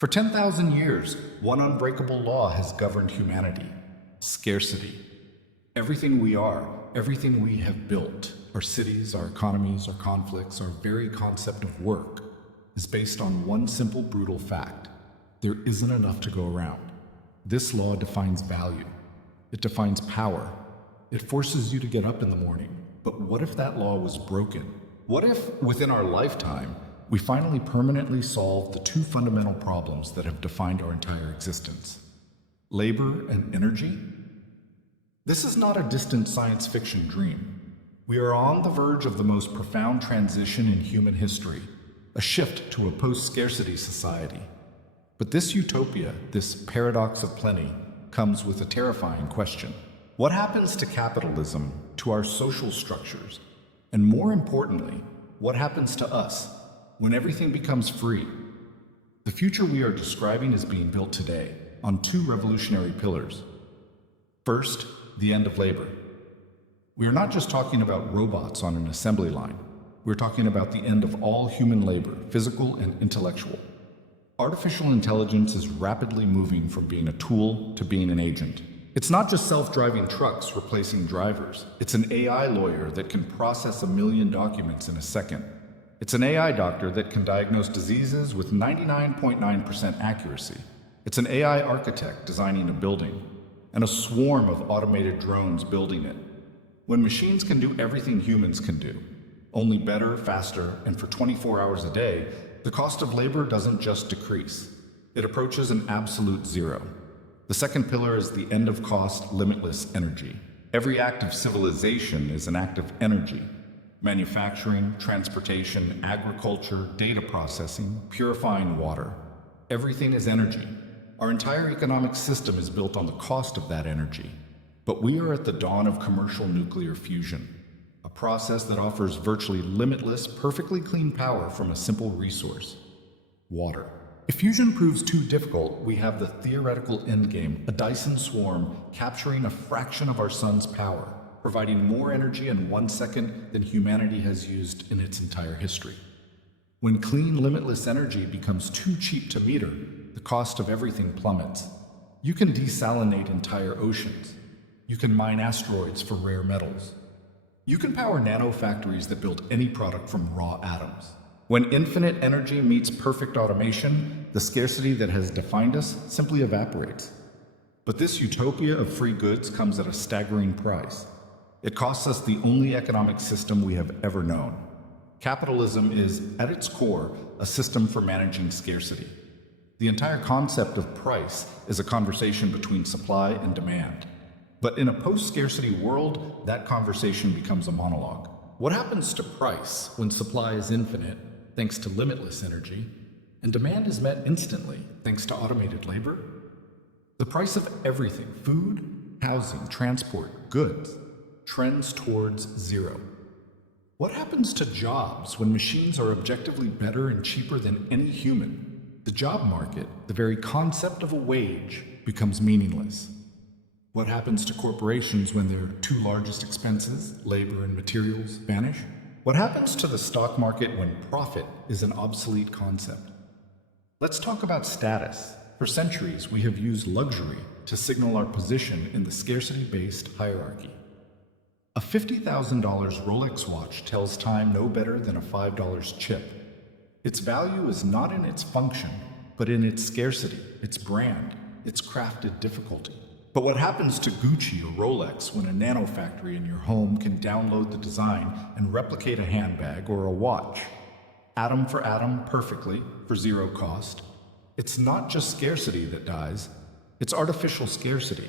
For 10,000 years, one unbreakable law has governed humanity: scarcity. Everything we are, everything we have built, our cities, our economies, our conflicts, our very concept of work, is based on one simple, brutal fact: there isn't enough to go around. This law defines value. It defines power. It forces you to get up in the morning. But what if that law was broken? What if, within our lifetime, we finally permanently solve the two fundamental problems that have defined our entire existence: labor and energy? This is not a distant science fiction dream. We are on the verge of the most profound transition in human history, a shift to a post-scarcity society. But this utopia, this paradox of plenty, comes with a terrifying question. What happens to capitalism, to our social structures, and more importantly, what happens to us when everything becomes free? The future we are describing is being built today on two revolutionary pillars. First, the end of labor. We are not just talking about robots on an assembly line. We're talking about the end of all human labor, physical and intellectual. Artificial intelligence is rapidly moving from being a tool to being an agent. It's not just self-driving trucks replacing drivers. It's an AI lawyer that can process 1 million documents in a second. It's an AI doctor that can diagnose diseases with 99.9% accuracy. It's an AI architect designing a building, and a swarm of automated drones building it. When machines can do everything humans can do, only better, faster, and for 24 hours a day, the cost of labor doesn't just decrease. It approaches an absolute zero. The second pillar is the end of cost, limitless energy. Every act of civilization is an act of energy. Manufacturing, transportation, agriculture, data processing, purifying water. Everything is energy. Our entire economic system is built on the cost of that energy. But we are at the dawn of commercial nuclear fusion, a process that offers virtually limitless, perfectly clean power from a simple resource: water. If fusion proves too difficult, we have the theoretical endgame, a Dyson swarm capturing a fraction of our sun's power, providing more energy in 1 second than humanity has used in its entire history. When clean, limitless energy becomes too cheap to meter, the cost of everything plummets. You can desalinate entire oceans. You can mine asteroids for rare metals. You can power nanofactories that build any product from raw atoms. When infinite energy meets perfect automation, the scarcity that has defined us simply evaporates. But this utopia of free goods comes at a staggering price. It costs us the only economic system we have ever known. Capitalism is, at its core, a system for managing scarcity. The entire concept of price is a conversation between supply and demand. But in a post-scarcity world, that conversation becomes a monologue. What happens to price when supply is infinite, thanks to limitless energy, and demand is met instantly, thanks to automated labor? The price of everything, food, housing, transport, goods, trends towards zero. What happens to jobs when machines are objectively better and cheaper than any human? The job market, the very concept of a wage, becomes meaningless. What happens to corporations when their two largest expenses, labor and materials, vanish? What happens to the stock market when profit is an obsolete concept? Let's talk about status. For centuries, we have used luxury to signal our position in the scarcity-based hierarchy. A $50,000 Rolex watch tells time no better than a $5 chip. Its value is not in its function, but in its scarcity, its brand, its crafted difficulty. But what happens to Gucci or Rolex when a nanofactory in your home can download the design and replicate a handbag or a watch, atom for atom, perfectly, for zero cost? It's not just scarcity that dies, it's artificial scarcity.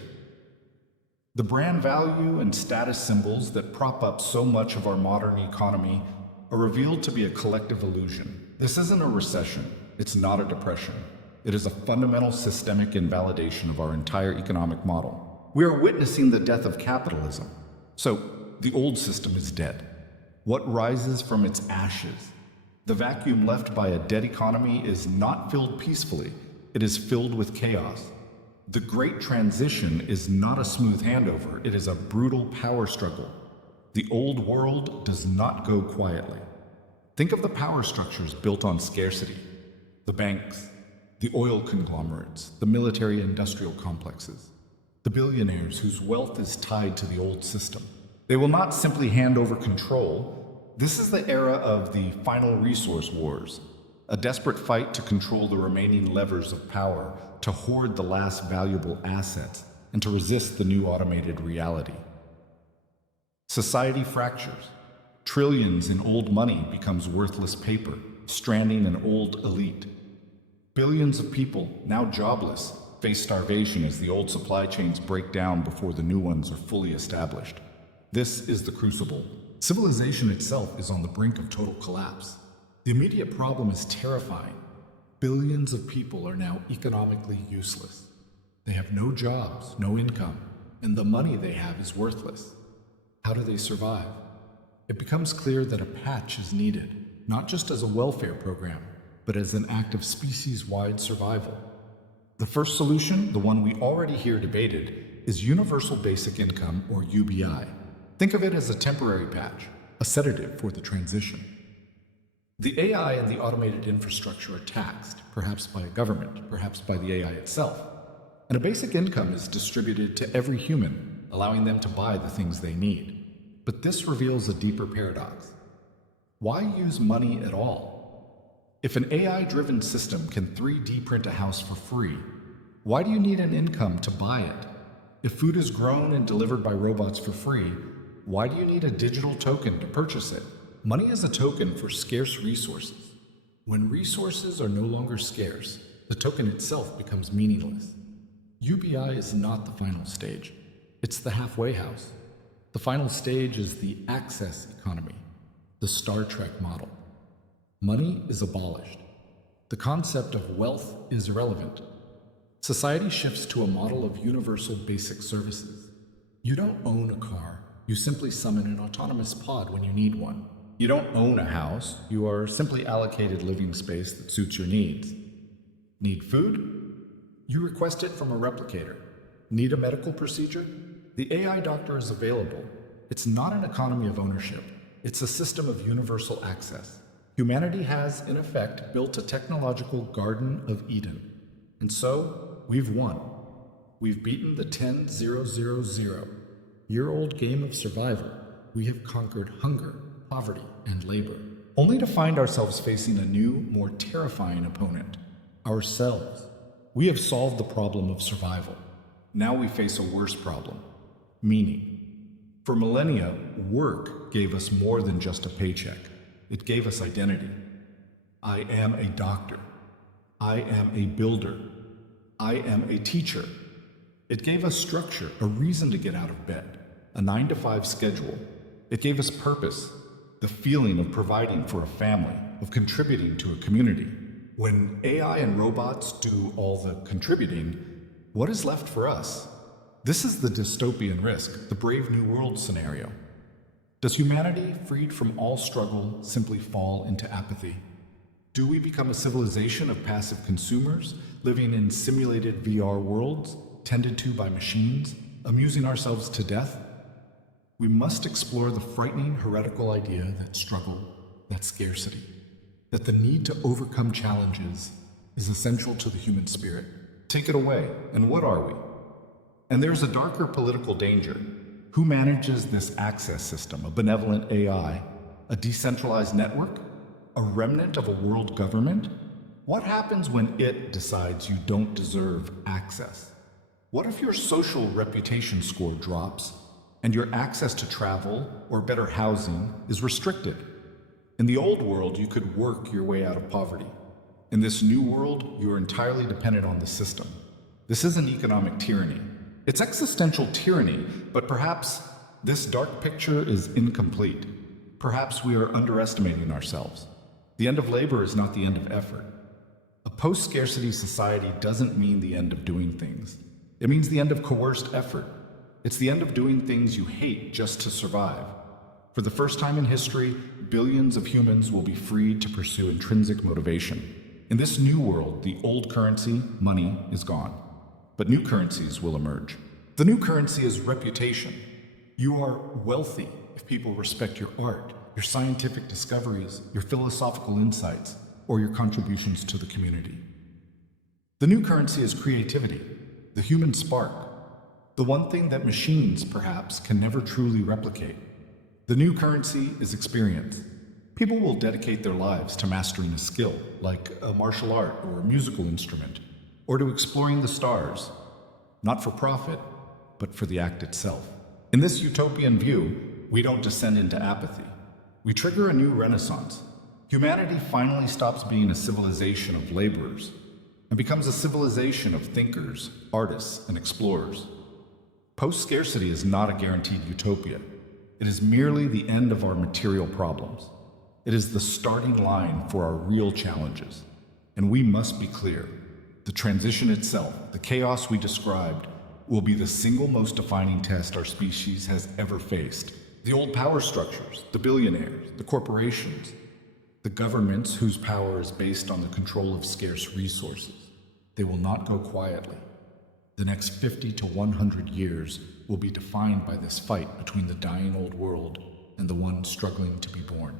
The brand value and status symbols that prop up so much of our modern economy are revealed to be a collective illusion. This isn't a recession, it's not a depression. It is a fundamental systemic invalidation of our entire economic model. We are witnessing the death of capitalism. So, the old system is dead. What rises from its ashes? The vacuum left by a dead economy is not filled peacefully. It is filled with chaos. The Great Transition is not a smooth handover. It is a brutal power struggle. The old world does not go quietly. Think of the power structures built on scarcity. The banks, The oil conglomerates, the military-industrial complexes, the billionaires whose wealth is tied to the old system. They will not simply hand over control. This is the era of the final resource wars, a desperate fight to control the remaining levers of power, to hoard the last valuable assets, and to resist the new automated reality. Society fractures. Trillions in old money becomes worthless paper, stranding an old elite. Billions of people, now jobless, face starvation as the old supply chains break down before the new ones are fully established. This is the crucible. Civilization itself is on the brink of total collapse. The immediate problem is terrifying. Billions of people are now economically useless. They have no jobs, no income, and the money they have is worthless. How do they survive? It becomes clear that a patch is needed, not just as a welfare program, but as an act of species-wide survival. The first solution, the one we already hear debated, is Universal Basic Income, or UBI. Think of it as a temporary patch, a sedative for the transition. The AI and the automated infrastructure are taxed, perhaps by a government, perhaps by the AI itself. And a basic income is distributed to every human, allowing them to buy the things they need. But this reveals a deeper paradox. Why use money at all? If an AI-driven system can 3D print a house for free, why do you need an income to buy it? If food is grown and delivered by robots for free, why do you need a digital token to purchase it? Money is a token for scarce resources. When resources are no longer scarce, the token itself becomes meaningless. UBI is not the final stage. It's the halfway house. The final stage is the access economy, the Star Trek model. Money is abolished. The concept of wealth is irrelevant. Society shifts to a model of universal basic services. You don't own a car. You simply summon an autonomous pod when you need one. You don't own a house. You are simply allocated living space that suits your needs. Need food? You request it from a replicator. Need a medical procedure? The AI doctor is available. It's not an economy of ownership. It's a system of universal access. Humanity has, in effect, built a technological Garden of Eden. And so, we've won. We've beaten the 10,000-year-old game of survival. We have conquered hunger, poverty, and labor, only to find ourselves facing a new, more terrifying opponent, ourselves. We have solved the problem of survival. Now we face a worse problem, meaning. For millennia, work gave us more than just a paycheck. It gave us identity. I am a doctor. I am a builder. I am a teacher. It gave us structure, a reason to get out of bed, a 9-to-5 schedule. It gave us purpose, the feeling of providing for a family, of contributing to a community. When AI and robots do all the contributing, what is left for us? This is the dystopian risk, the Brave New World scenario. Does humanity, freed from all struggle, simply fall into apathy? Do we become a civilization of passive consumers, living in simulated VR worlds, tended to by machines, amusing ourselves to death? We must explore the frightening heretical idea that struggle, that scarcity, that the need to overcome challenges is essential to the human spirit. Take it away, and what are we? And there's a darker political danger. Who manages this access system, a benevolent AI, a decentralized network, a remnant of a world government? What happens when it decides you don't deserve access? What if your social reputation score drops and your access to travel or better housing is restricted? In the old world, you could work your way out of poverty. In this new world, you are entirely dependent on the system. This isn't economic tyranny. It's existential tyranny, but perhaps this dark picture is incomplete. Perhaps we are underestimating ourselves. The end of labor is not the end of effort. A post-scarcity society doesn't mean the end of doing things. It means the end of coerced effort. It's the end of doing things you hate just to survive. For the first time in history, billions of humans will be freed to pursue intrinsic motivation. In this new world, the old currency, money, is gone. But new currencies will emerge. The new currency is reputation. You are wealthy if people respect your art, your scientific discoveries, your philosophical insights, or your contributions to the community. The new currency is creativity, the human spark, the one thing that machines, perhaps, can never truly replicate. The new currency is experience. People will dedicate their lives to mastering a skill, like a martial art or a musical instrument, or to exploring the stars, not for profit, but for the act itself. In this utopian view, we don't descend into apathy. We trigger a new renaissance. Humanity finally stops being a civilization of laborers and becomes a civilization of thinkers, artists, and explorers. Post-scarcity is not a guaranteed utopia. It is merely the end of our material problems. It is the starting line for our real challenges. And we must be clear. The transition itself, the chaos we described, will be the single most defining test our species has ever faced. The old power structures, the billionaires, the corporations, the governments whose power is based on the control of scarce resources, they will not go quietly. The next 50 to 100 years will be defined by this fight between the dying old world and the one struggling to be born.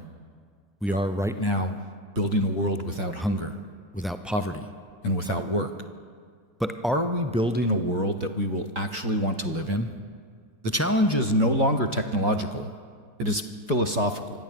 We are right now building a world without hunger, without poverty, and without work. But are we building a world that we will actually want to live in? The challenge is no longer technological, it is philosophical.